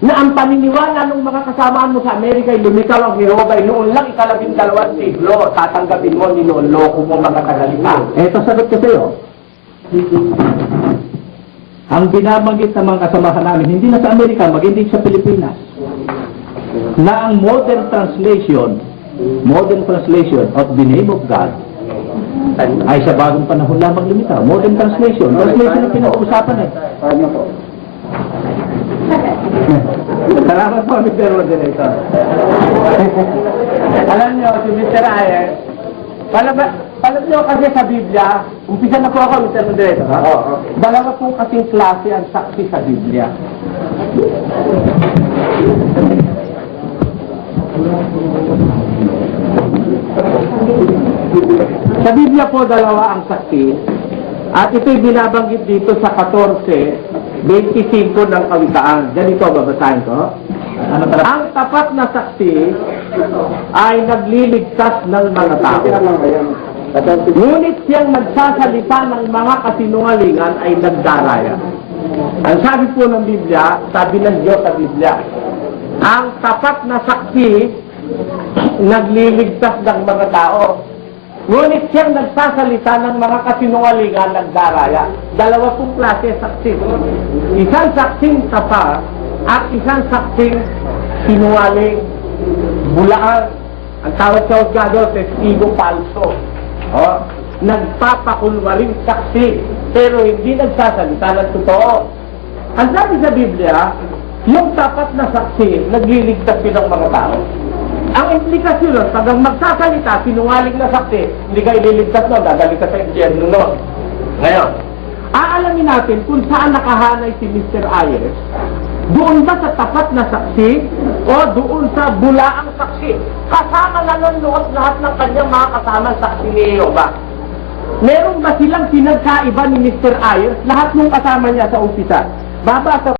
na ang paniniwala ng mga kasamaan mo sa Amerika ay lumitaw ang Jehovah ay noon lang 12 siglo, tatanggapin mo, niloloko mo mga kagalita. Eto sagot ko sa'yo. Ang binabanggit ng mga kasamahan namin, hindi na sa Amerika, magindi sa Pilipinas, na ang modern translation of the name of God ay sa bagong panahon lamang lumitaw. Modern translation ang pinag-uusapan eh. Salamat po, Mr. Moderator. Alam niyo, si Mr. Ayer, alam niyo kasi sa Biblia, umpisa na po ako, Mr. Moderator, ha? Dalawa pong kasing klase ang saksi sa Biblia. Sa Biblia po, dalawa ang saksi, at ito'y binabanggit dito sa 14:25 ng Kawikaan. Ganito, babasahin ko. Ang tapat na saksi ay nagliligtas ng mga tao. Ngunit siyang nagsasalita ng mga kasinungalingan ay nagdaraya. Ang sabi po ng Biblia, sabi ng Diyos sa Biblia, ang tapat na saksi nagliligtas ng mga tao. Ngunit siyang nagsasalita ng mga kasinungalingan nagdaraya. Dalawa pong klase saksi. Isang saksing tapat at isang saksing sinungaling, bulaan. Ang tawag sa husgado, testigo falso. Nagpapakunwaring saksi, pero hindi nagsasalita ng totoo. Ang sabi sa Biblia, yung tapat na saksi, nagliligtas din ng mga tao. Ang implikasyon nun, pag ang magsasalita, sinungaling na saksi, hindi ka ililigtas nun, dadali ka sa impyerno nun. Ngayon, aalamin natin kung saan nakahanay si Mr. Ayers, doon ba sa tapat na saksi o doon sa bulaang saksi? Kasama na nun lahat ng kanyang mga kasamang saksi ni Jehovah. Meron ba silang pinagkaiba ni Mr. Ayers? Lahat ng kasama niya sa umpisa. Babasa